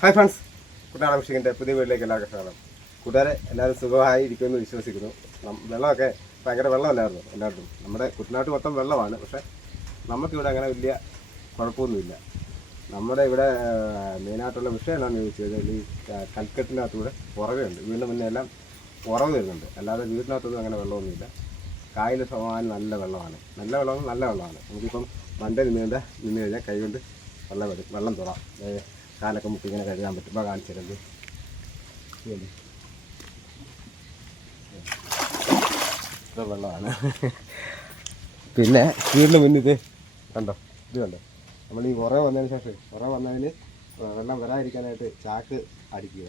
Hi friends, കുട്ടനാടൻ ഫിഷിങ്ങിൻ്റെ പുതിയ വീട്ടിലേക്ക് എല്ലാവർക്കും സ്വാഗതം. കൂട്ടുകാരെ എല്ലാവരും സുഖമായി ഇരിക്കുമെന്ന് വിശ്വസിക്കുന്നു. വെള്ളമൊക്കെ ഭയങ്കര വെള്ളമല്ലായിരുന്നു എല്ലായിടത്തും. നമ്മുടെ കുട്ടനാട്ട് മൊത്തം വെള്ളമാണ്. പക്ഷേ നമുക്കിവിടെ അങ്ങനെ വലിയ കുഴപ്പമൊന്നുമില്ല. നമ്മുടെ ഇവിടെ മെയിനായിട്ടുള്ള വിഷയം എന്താണെന്ന് ചോദിച്ചു കഴിഞ്ഞാൽ ഈ കൽക്കെട്ടിനകത്തൂടെ ഉറവയുണ്ട്. വീണ്ടും മുന്നേ എല്ലാം ഉറവ് വരുന്നുണ്ട്. അല്ലാതെ വീട്ടിനകത്തൊന്നും അങ്ങനെ വെള്ളമൊന്നുമില്ല. കായൽ സമാനം നല്ല വെള്ളമാണ്. നല്ല വെള്ളമാണ്. നമുക്കിപ്പം മണ്ട നിന്ന് കഴിഞ്ഞാൽ കൈ കൊണ്ട് വെള്ളം തുറക്കാം. കാലൊക്കെ മുക്കി ഇങ്ങനെ കഴുകാൻ പറ്റും. ഇപ്പോൾ കാണിച്ചിരുന്നത് ഇത്ര വെള്ളമാണ്. പിന്നെ വീടിന് മുന്നിൽ ഇത് കണ്ടോ, നമ്മൾ ഈ ഉറവ് വന്നതിന് ശേഷം വന്നതിന് വെള്ളം വരാതിരിക്കാനായിട്ട് ചാക്ക് അടിക്കുക.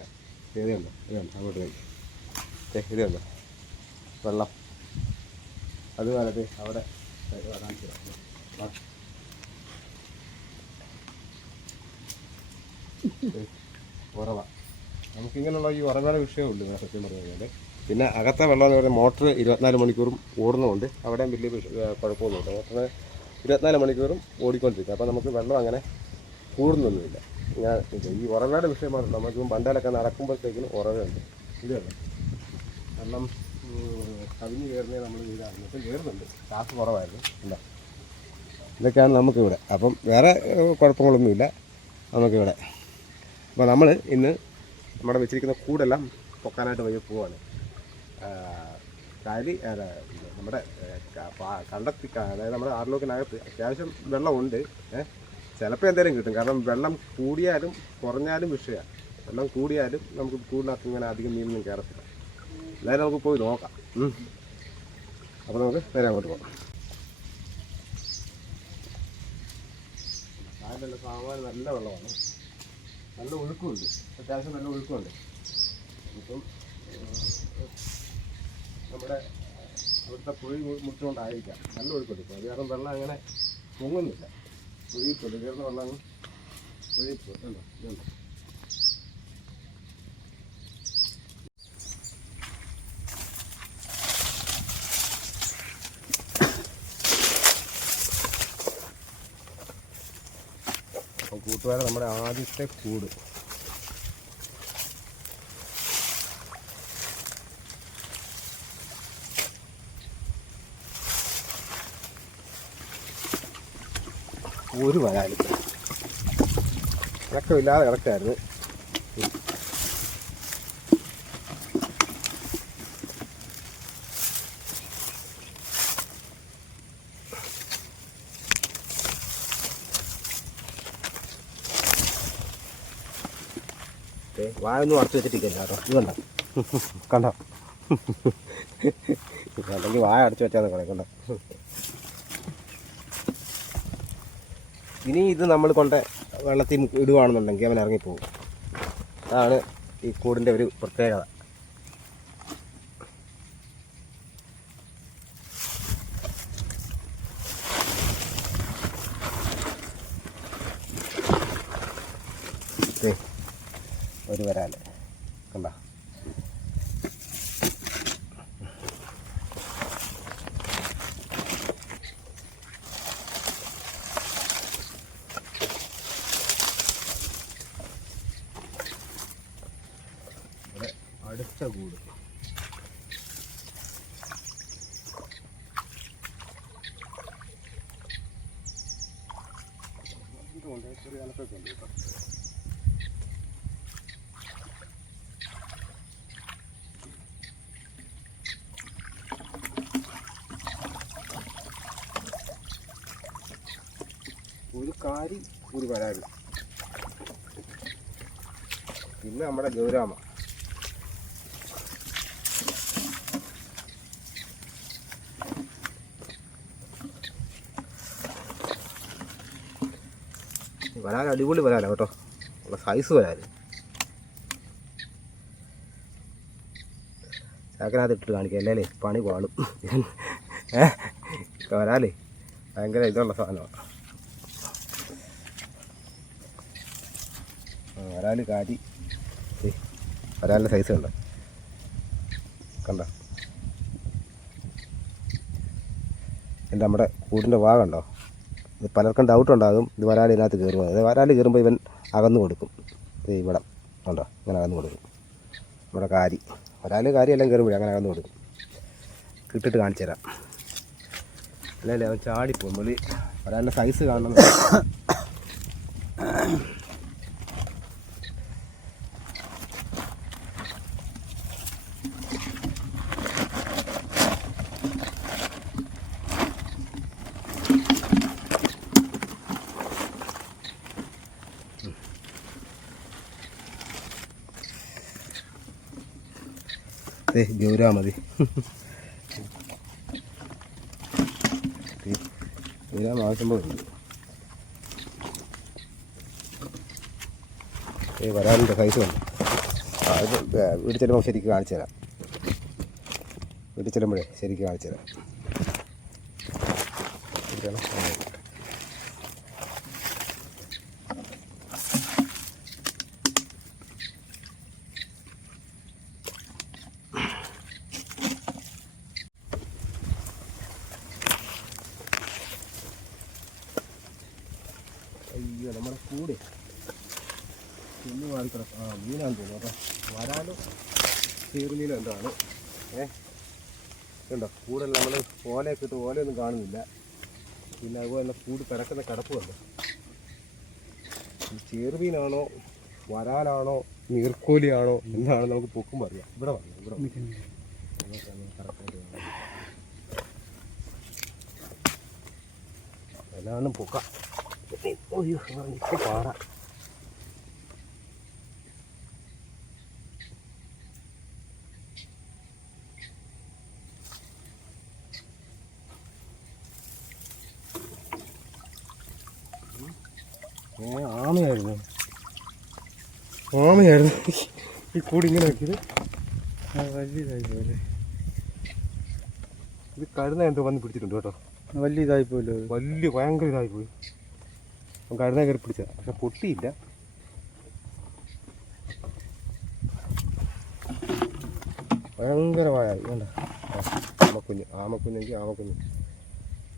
ഇതുണ്ട് അങ്ങോട്ട് പോയി ഇതുണ്ട് വെള്ളം. അതുപോലെ അവിടെ കാണിച്ചു ഉറവ. നമുക്കിങ്ങനെയുള്ള ഈ ഉറവയുടെ വിഷയമുണ്ട് സത്യം പറഞ്ഞു കഴിഞ്ഞാൽ. പിന്നെ അകത്തെ വെള്ളം എന്ന് പറയുന്നത് മോട്ടർ 24 മണിക്കൂറും ഓടുന്നതുകൊണ്ട് അവിടെയും വലിയ കുഴപ്പമൊന്നുമില്ല. മോട്ടറിന് 24 മണിക്കൂറും ഓടിക്കൊണ്ടിരിക്കുക. അപ്പോൾ നമുക്ക് വെള്ളം അങ്ങനെ കൂടുന്നൊന്നുമില്ല. ഈ ഉറവയുടെ വിഷയമാണ്. നമുക്ക് പണ്ടലൊക്കെ നടക്കുമ്പോഴത്തേക്കിനും ഉറവയുണ്ട്. ഇതുണ്ട് വെള്ളം കവിഞ്ഞ് കയറുന്നത് നമ്മൾ വീടാണ്. ഇപ്പം കയറുന്നുണ്ട്. കാശ് കുറവായിരുന്നു. ഇല്ല, ഇതൊക്കെയാണ് നമുക്കിവിടെ. അപ്പം വേറെ കുഴപ്പങ്ങളൊന്നുമില്ല നമുക്കിവിടെ. അപ്പോൾ നമ്മൾ ഇന്ന് നമ്മുടെ വെച്ചിരിക്കുന്ന കൂടെല്ലാം പൊക്കാനായിട്ട് വഴി പോവാണ്. നമ്മുടെ അതായത് നമ്മുടെ ആർലോക്കിനകത്ത് അത്യാവശ്യം വെള്ളമുണ്ട്. ചിലപ്പോൾ എന്തെങ്കിലും കിട്ടും. കാരണം വെള്ളം കൂടിയാലും കുറഞ്ഞാലും വിഷയമാണ്. വെള്ളം കൂടിയാലും നമുക്ക് കൂടിനകത്ത് ഇങ്ങനെ അധികം മീനൊന്നും കയറത്തില്ല. എന്തായാലും നമുക്ക് പോയി നോക്കാം. അപ്പോൾ നമുക്ക് നേരെ അങ്ങോട്ട് പോകാം. കായലിലുള്ള സാമാന്യം നല്ല വെള്ളമാണ്. നല്ല ഒഴുക്കുമുണ്ട്. അത്യാവശ്യം നല്ല ഒഴുക്കുമുണ്ട്. ഇപ്പം നമ്മുടെ അവിടുത്തെ പുഴി മുറിച്ചുകൊണ്ടായിരിക്കാം നല്ല ഒഴുക്കുണ്ട്. ഇപ്പോൾ അത് കാരണം വെള്ളം അങ്ങനെ പൊങ്ങുന്നില്ല. ഒഴുകിപ്പോണ്ട് കയറുന്ന വെള്ളം അങ്ങ് ഒഴുകിപ്പോണ്ട്. ഇതുണ്ട് കൂട്ടുകാരെ നമ്മുടെ ആദ്യത്തെ കൂട്. ഒരു വരാല് ഇളക്കമില്ലാതെ കിടക്കായിരുന്നു. വായൊന്നും അടച്ചു വെച്ചിട്ടില്ല കേട്ടോ. ഇത് കണ്ടോ അല്ലെങ്കിൽ വായ അടച്ചു വെച്ചാൽ കണ്ടോ. ഇനി ഇത് നമ്മൾ കൊണ്ട് വെള്ളത്തിൽ ഇടുകയാണെന്നുണ്ടെങ്കിൽ അവൻ ഇറങ്ങിപ്പോകും. അതാണ് ഈ കൂടിൻ്റെ ഒരു പ്രത്യേകത. ഒരു വരാല് കണ്ടോ. അടുത്ത കൂട് ചെറിയ അലപ്പൊക്കെ ഉണ്ട് കേട്ടോ. ഒരു കാരി ഒരു വരാല്. പിന്നെ നമ്മുടെ ഗൗരാമ. വരാൽ അടിപൊളി വരാല കേട്ടോ. ഉള്ള സൈസ് വരാല്. ചാക്കനകത്ത് ഇട്ടിട്ട് കാണിക്കാം. അല്ലേ പണി പാളും. വരാലേ ഭയങ്കര ഇതുള്ള സാധനമാണ്. വരാല് കാരി. വരാലിൻ്റെ സൈസ് കണ്ടോ. എൻ്റെ നമ്മുടെ കൂടിൻ്റെ ഭാഗമുണ്ടോ. ഇത് പലർക്കും ഡൗട്ട് ഉണ്ടാകും ഇത് വരാൽ ഇതിനകത്ത് കയറുമോ. അത് വരാൽ കയറുമ്പോൾ ഇവൻ അകന്നു കൊടുക്കും. ഇവിടെ ഉണ്ടോ അങ്ങനെ അകന്ന് കൊടുക്കും. ഇവിടെ കാരി എല്ലാം കയറുമ്പോഴേ അങ്ങനെ അകന്ന് കൊടുക്കും. കിട്ടിട്ട് കാണിച്ചു തരാം. അല്ലല്ലേ അവൻ ചാടിപ്പോകും. പുള്ളി വരാൻ്റെ സൈസ് കാണണം. ഗൗരാ മതി. ഗൗരാം ആവശ്യമ്പോൾ വരാനുണ്ട് സൈസ് ഉണ്ട്. ഇത് വീട്ടിൽ ചെല്ലുമ്പോൾ ശരിക്കും കാണിച്ചു തരാം. വീട്ടിൽ ചെല്ലുമ്പോഴേ ശരിക്കും കാണിച്ചു തരാം. അയ്യോ നമ്മുടെ കൂടെ ഇന്ന് മാറിക്കിടക്കും. മീനാന്ന് തോന്നുന്നു കേട്ടോ. വരാലും ചീറുമീനും എന്താണ് ഉണ്ടോ. കൂടുതൽ നമ്മൾ ഓലയൊക്കെ ഇട്ട് ഓലയൊന്നും കാണുന്നില്ല. പിന്നെ അതുപോലെ തന്നെ കൂട് കിടക്കുന്ന കിടപ്പുണ്ട്. ചെറുമീനാണോ വരാലാണോ നീർക്കോലിയാണോ എന്താണോ നമുക്ക് പൊക്കുമ്പോൾ അറിയാം. ഇവിടെ വന്നു ഇവിടെ എല്ലാണ്ടും പൊക്കാം. അയ്യോ ഇപ്പോൾ പാടാ. ആമയായിരുന്നു ഈ കൂടി ഇങ്ങനെ വെക്കിയത്. വലിയതായി പോലെ ഇത് കഴുന്ന എന്തോ വന്ന് പിടിച്ചിട്ടുണ്ട് കേട്ടോ. വലിയ ഇതായി പോയല്ലോ. ഭയങ്കര ഇതായി പോയി. കഴുന്ന കയറി പിടിച്ച പക്ഷെ പൊട്ടിയില്ല. ഭയങ്കരമായ വേണ്ട ആമക്കുഞ്ഞെങ്കിൽ ആമക്കുഞ്ഞ്.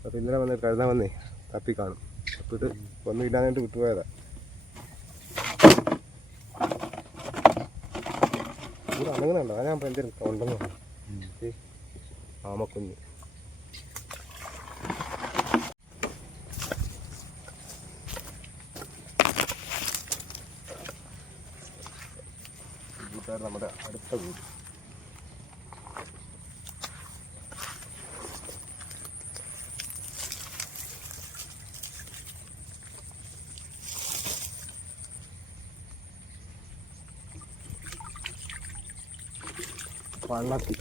അപ്പോൾ ഇന്നലെ വന്ന് കഴുന്ന വന്നേ തപ്പി കാണും. തപ്പിട്ട് ഒന്നും ഇല്ലാതെ വിട്ടുപോയതാ. ഇത് അങ്ങനെ ഉണ്ടോ. ഞാൻ എന്തെങ്കിലും ഉണ്ടെന്ന് പറഞ്ഞു. ആമക്കുഞ്ഞ് നമ്മുടെ അടുത്ത വീട്. വള്ളത്തി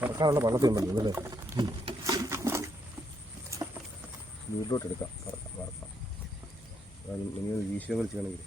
പറക്കാനുള്ള വള്ളത്തിൽ ഉണ്ടല്ലോ അല്ലേ. വീട്ടിലോട്ട് എടുക്കാം. വറക്കാം. നിങ്ങൾ വീശോ കളിച്ചാണെങ്കിൽ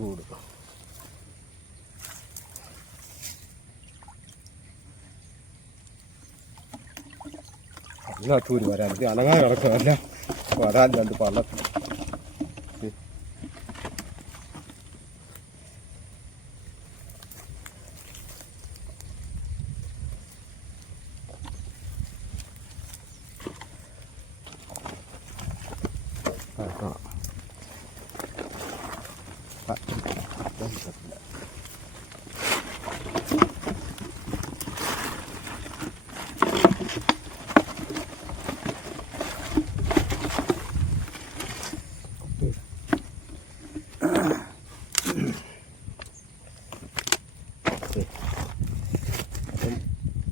കൂട് ഇതിനകത്ത് ഒരു വരാൻ ഇത് അനങ്ങാതെ കിടക്കുകയല്ല വരാൻ രണ്ട് പള്ളത്തിൽ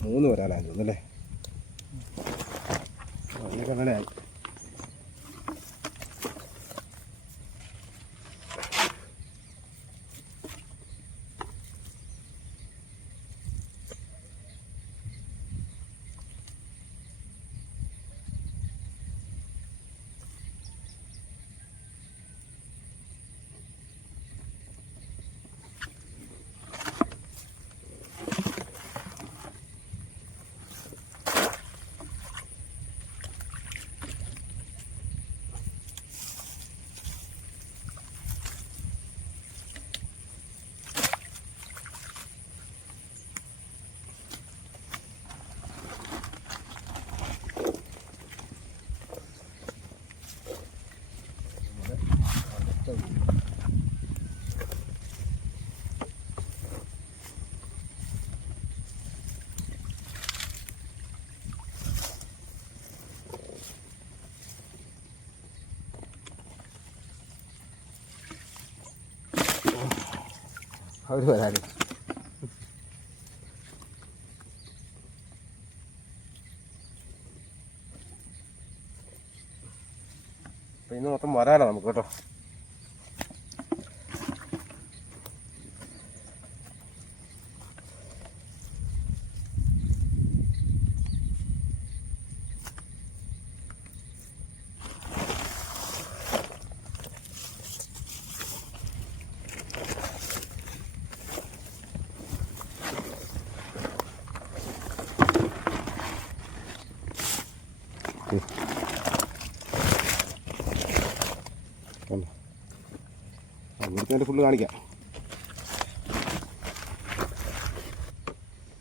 മൂന്ന് വരാനാണ് തോന്നുന്നല്ലേ അങ്ങനെ ആയി അവർ വരാനും അപ്പം ഇന്ന് മൊത്തം വരാനാണ് നമുക്ക് കേട്ടോ. ഇവിടുത്തെ ഫുള്ള് കാണിക്കാം.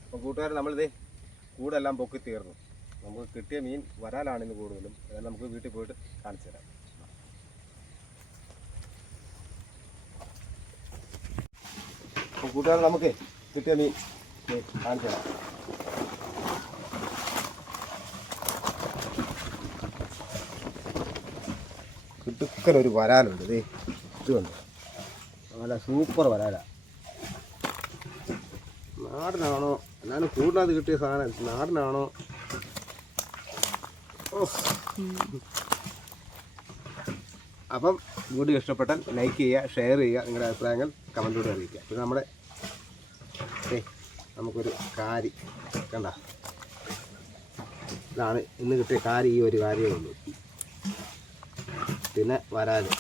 അപ്പോൾ കൂട്ടുകാർ നമ്മളിത് കൂടെല്ലാം പൊക്കി തീർന്നു. നമുക്ക് കിട്ടിയ മീൻ വരാലാണ് ഇന്ന് കൂടുതലും. അതായത് നമുക്ക് വീട്ടിൽ പോയിട്ട് കാണിച്ചു തരാം. അപ്പോൾ കൂട്ടുകാർ നമുക്ക് കിട്ടിയ മീൻ കാണിച്ചു തരാം. കിട്ടുക്കലൊരു വരാലുണ്ട്. ഇതേ ഇതുണ്ട്, നല്ല സൂപ്പർ വരാല. നാടനാണോ എന്നാലും കൂടുതലത് കിട്ടിയ സാധനം നാടനാണോ? അപ്പം വീഡിയോ ഇഷ്ടപ്പെട്ടാൽ ലൈക്ക് ചെയ്യുക, ഷെയർ ചെയ്യുക, നിങ്ങളുടെ അഭിപ്രായങ്ങൾ കമൻറ്റിലൂടെ അറിയിക്കുക. പിന്നെ നമ്മുടെ നമുക്കൊരു കാരി കണ്ട, ഇതാണ് ഇന്ന് കിട്ടിയ കാരി. ഈ ഒരു കാര്യമേ ഉള്ളൂ. പിന്നെ വരാല്